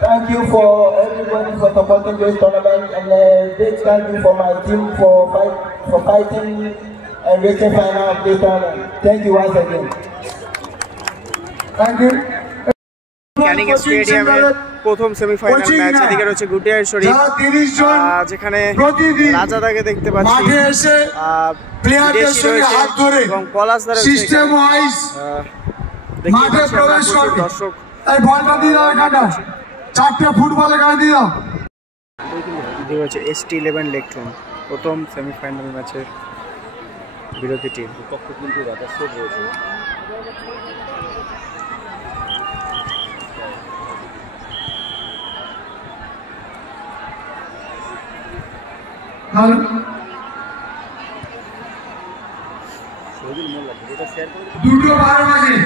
Thank you for everybody for supporting this tournament, and big thank you for my team for fighting and reaching final of this tournament. Thank you once again. Thank you. Canning স্টেডিয়ামে প্রথম semifinal match এদিকে রয়েছে গুটিয়ার শরীফ, যেখানে রাজাদাকে দেখতে পাচ্ছি, এবং পলাশদা দর্শক। ST11 Lake Town প্রথম সেমিফাইনাল ম্যাচের বিরোধী টিম। দুটো 12 বাজে,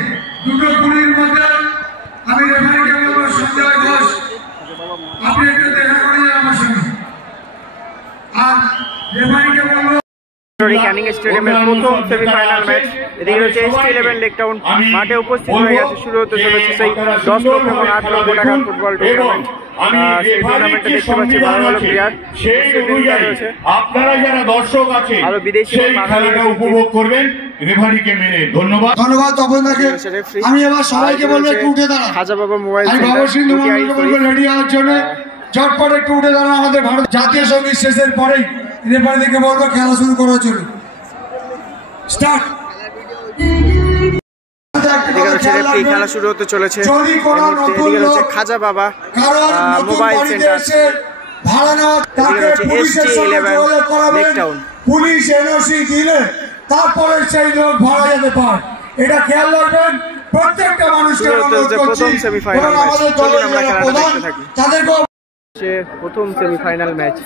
দুটো 20 মধ্যে আমি রেফারিকে বলবো সঞ্জয় ঘোষ, আপনি একটু দেখা করে যান আমার সঙ্গে। আর রেফারিকে বলবো ক্যানিং স্টেডিয়ামের প্রথম সেমিফাইনাল ম্যাচ এদিকে রয়েছে ST11 লেকটাউন মাঠে উপস্থিত হয়ে গেছে। শুরু হতে চলেছে সেই 10 লক্ষ এবং 8 লক্ষ টাকার ফুটবল টুর্নামেন্ট। সেই টুর্নামেন্টে দেখতে পাচ্ছি ভালো ভালো প্লেয়ার রয়েছে, আপনারা যারা দর্শক আছে আরো বিদেশি খেলাটা উপভোগ করবেন রেফারিকে মেনে। ধন্যবাদ তপনদাকে। আমি এবার সবাইকে বলবো একটু উঠে দাঁড়ান। খাজা বাবা মোবাইল আমি বাবা সিন্ধু মন্ডলকে বলবো রেডি হওয়ার জন্য, ঝটপট একটু উঠে দাঁড়ান। আমাদের ভারত জাতীয় সঙ্গীত শেষের পরেই রেফারিকে বলবো খেলা শুরু করার জন্য। স্টার্ট। খেলা শুরু হতে চলেছে। এদিকে রয়েছে খাজা বাবা mobile centre, ST11 Lake Town. Police NOC দিলে তারপরে সেই লোক ভাড়া যেতে পারে, এটা খেয়াল রাখবেন প্রত্যেকটা মানুষকে। প্রথম সেমিফাইনাল ম্যাচ, চলুন আমরা খেলাটা দেখতে থাকি। প্রথম সেমিফাইনাল ম্যাচ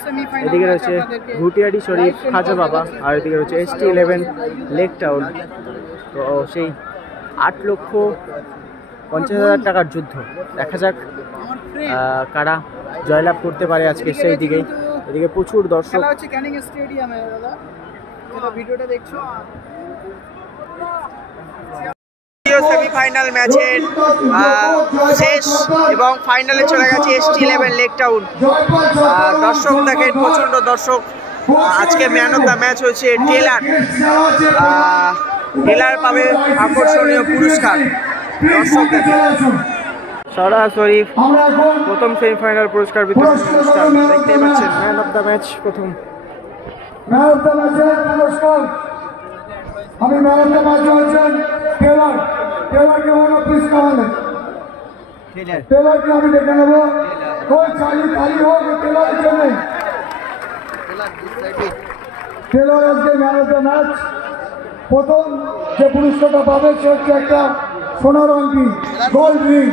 এদিকে রয়েছে ঘুটিয়াডি শরীফ খাজা বাবা, আর এদিকে রয়েছে ST11 লেকটাউন। তো সেই 8,50,000 টাকার যুদ্ধ, দেখা যাক কারা জয়লাভ করতে পারে আজকে সেই দিকেই। এদিকে প্রচুর দর্শক। সেমিফাইনাল ম্যাচের শেষ এবং ফাইনালে চলে গেছে ST11 লেকটাউন। দর্শক দেখেন, প্রচন্ড দর্শক। আজকে ম্যান অফ দ্য ম্যাচ হয়েছে টেলার। টেলার পাবে আকর্ষণীয় পুরস্কার। দর্শক দেখেন সরাসরি প্রথম সেমিফাইনাল পুরস্কার বিতরণ অনুষ্ঠান দেখতে পাচ্ছেন। ম্যান অফ দ্য ম্যাচ প্রথম পুরস্কার আমি ম্যান অফ দ্য ম্যাচ হয়েছেন টেলার। টেলারকে বলো প্লিজ কামালেন। টেলারকে আমি দেখে নেবো। কোন চালি হোক টেলারের জন্য। টেলার আজকে ম্যান অফ দ্য ম্যাচ। প্রথম যে পুরস্কারটা পাবে সে হচ্ছে একটা সোনার আংটি, গোল্ড রিং,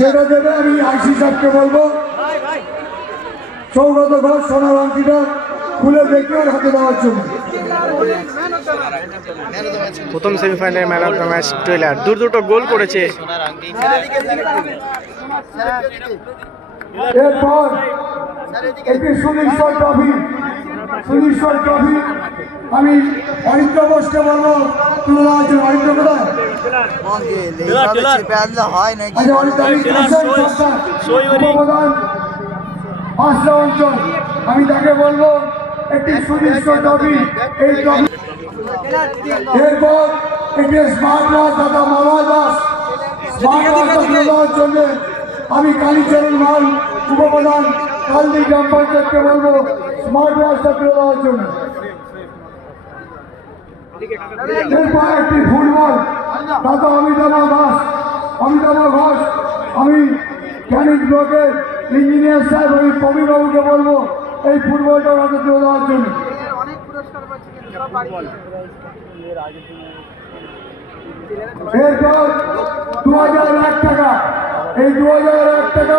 যেটা দেবে আমি আইসি সাহেবকে বলবো সৌগত ঘোষ সোনার আংটিটা খুলে দেখে ওর হাতে দেওয়ার জন্য। প্রথম সেমিফাইনালে man of the match Taylor, দুটো গোল করেছে। এরপর একটি সুনীশ্বর ট্রফি আমি অরিত্র বোসকে বলবো তুলে দেওয়ার জন্য। অরিত্র কোথায়? পাঁচটা অঞ্চল আমি তাকে বলবো একটি সুনিশ্চয় ট্রফি। এই ট্রফি এরপর একটি স্মার্ট ওয়াচ দাদা মলয় দাস স্মার্ট ওয়াচটা তুলে দেওয়ার জন্য আমি কালীচরণ মাল উপপ্রধান কালদি গ্রাম পঞ্চায়েতকে বলবো স্মার্ট ওয়াচটা তুলে দেওয়ার জন্য। এরপর একটি ফুটবল দাদা অমিতাভ ঘোষ আমি ক্যানিং ব্লকের ইঞ্জিনিয়ার সাহেব আমি কবিবাবুকে বলবো এই ফুটবলটা হাতে তুলে দেওয়ার জন্য। এরপর 2001 টাকা, এই 2001 টাকা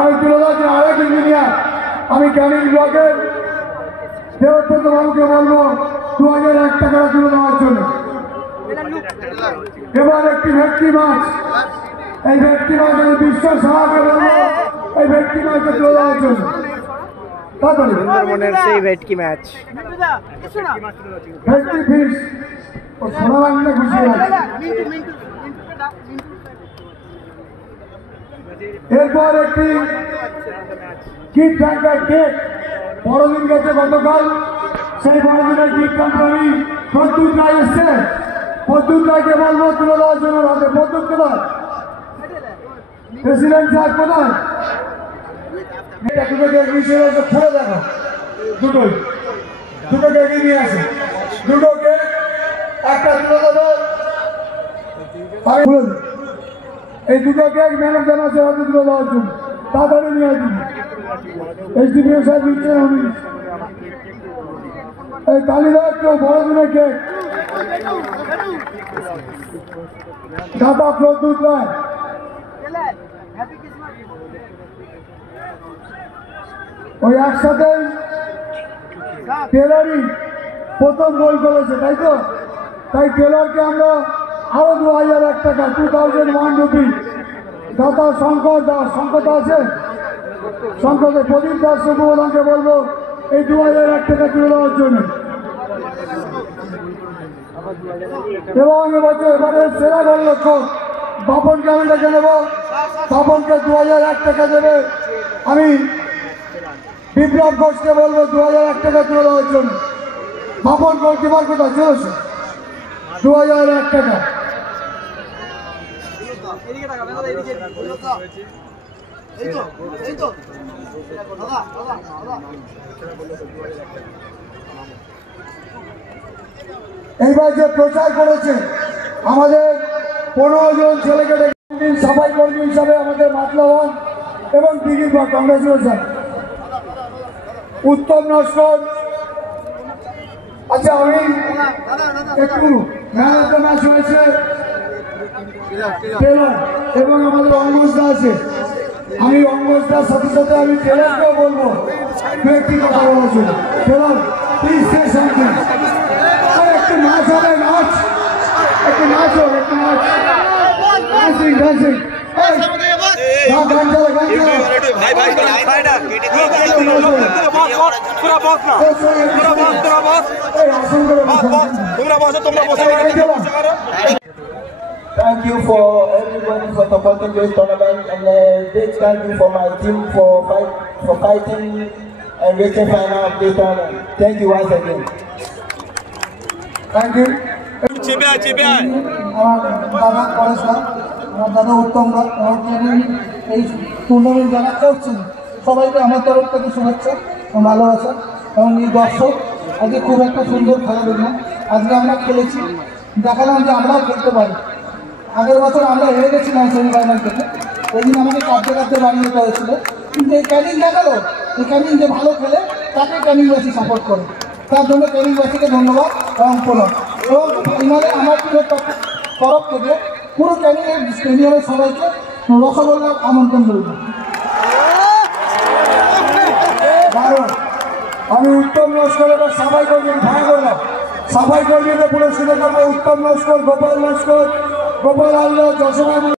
আমি তুলে দেওয়ার জন্য আরেক ইঞ্জিনিয়ার আমি ক্যানিং ব্লকের দেবব্রত বাবুকে বলবো 2001 টাকা তুলে দেওয়ার জন্য। এবার একটি ভেটকি মাছ, এই ভেটকি মাছ আমি বিশ্ব সভাকে বলবো এই ভেটকি মাছটা তুলে দেওয়ার জন্য। সুন্দরবনের সেই ভেটকি ম্যাচ, ভেটকি ফিশ ও সোনা বাংলা খুশি আছে। এরপর একটি গিফট হ্যাম্পার কেক বড়দিন গেছে গতকাল, সেই বড়দিনের গিফট হ্যাম্পার আমি প্রদ্যুৎ রায় এসছে, প্রদ্যুৎ রায়কে বলবো তুলে দেওয়ার জন্য রাতে। প্রদ্যুৎ কোথায়? প্রেসিডেন্ট সাহেব কোথায়? দুটো কেক নিয়ে এসে খুলে দেখো, দুটো কেক নিয়ে আসে, দুটো কেক একটা তুলে দেবে। এই দুটো কেক ম্যানেজ জানা আছে হয়তো তুলে দেওয়ার জন্য, তাড়াতাড়ি নিয়ে আসুন। এসডিপিও সাহেব দিচ্ছে উনি। এই কালীদা একটু বড়দিনের কেক দাদা প্রদ্যুৎ রায়। ওই একসাথে টেলারই প্রথম গোল করেছে, তাই তো? তাই টেলারকে আমরা আরো 2001 টাকা 2001 রুপি দাদা শঙ্কর দাস, শঙ্কর দাস আছে, শঙ্কর প্রদীপ দাস সুপ্রধানকে বলবো এই 2001 টাকা তুলে দেওয়ার জন্য। এবং এবারে সেরা গোলরক্ষক বাপনকে আমি ডেকে নেব, বাপনকে 2001 টাকা দেবে। আমি বিপ্লব ঘোষকে বলবো 2001 টাকা তুলে দেওয়ার জন্য। বাপন গোলকিপার কোথায়? চলেছে 2001 টাকা। এইবার যে প্রচার করেছে আমাদের 15 জন ছেলেকে সাফাই কর্মী হিসাবে আমাদের মাতলাওয়ান এবং দিঘির বা কংগ্রেচুলেশন। উত্তম নস্কর, আচ্ছা আমি একটু ম্যান অফ দ্য ম্যাচ হয়েছে টেলর এবং আমাদের অঙ্গজদা আছে। আমি অঙ্গজদার সাথে সাথে আমি টেলরকেও বলবো দু একটি কথা বলার জন্য। Taylor please say something. একটু নাচ হবে, নাচ, একটু নাচ হোক, একটু নাচ, ডান্সিং ডান্সিং। গান চালা, গান চালা। Thank you for everybody for supporting this tournament, and big thank you for my team for fighting and reaching final of this tournament. Thank you once again. Thank you. আমার দাদা পরেশদা, আমার দাদা উত্তম রায়, এই tournament যারা করছেন সবাইকে আমার তরফ থেকে শুভেচ্ছা ও ভালোবাসা। এবং এই দর্শক আজকে খুব একটা সুন্দর খেলা দেখলাম। আজকে আমরা খেলেছি, দেখালাম যে আমরাও খেলতে পারি। আগের বছর আমরা হেরে গেছিলাম সেমিফাইনাল থেকে, ওই দিন আমাকে কাঁদতে কাঁদতে বাড়ি যেতে হয়েছিল। কিন্তু এই ক্যানিং দেখালো, এই ক্যানিং যে ভালো খেলে তাকে ক্যানিংবাসী সাপোর্ট করে, তার জন্য ক্যানিংবাসীকে ধন্যবাদ এবং প্রণাম। এবং ফাইনালে আমার টিমের তরফ থেকে পুরো ক্যানিংয়ের স্টেডিয়ামের সবাইকে রসগোল্লার আমন্ত্রণ করব। আমি উত্তম নস্কর সাফাই কর্মী ভাড়া করলাম, সাফাই কর্মীকে পুরস্কৃত করবো উত্তম নস্কর, গোপাল নস্কর, গোপাল আল্লাহ, যশোর।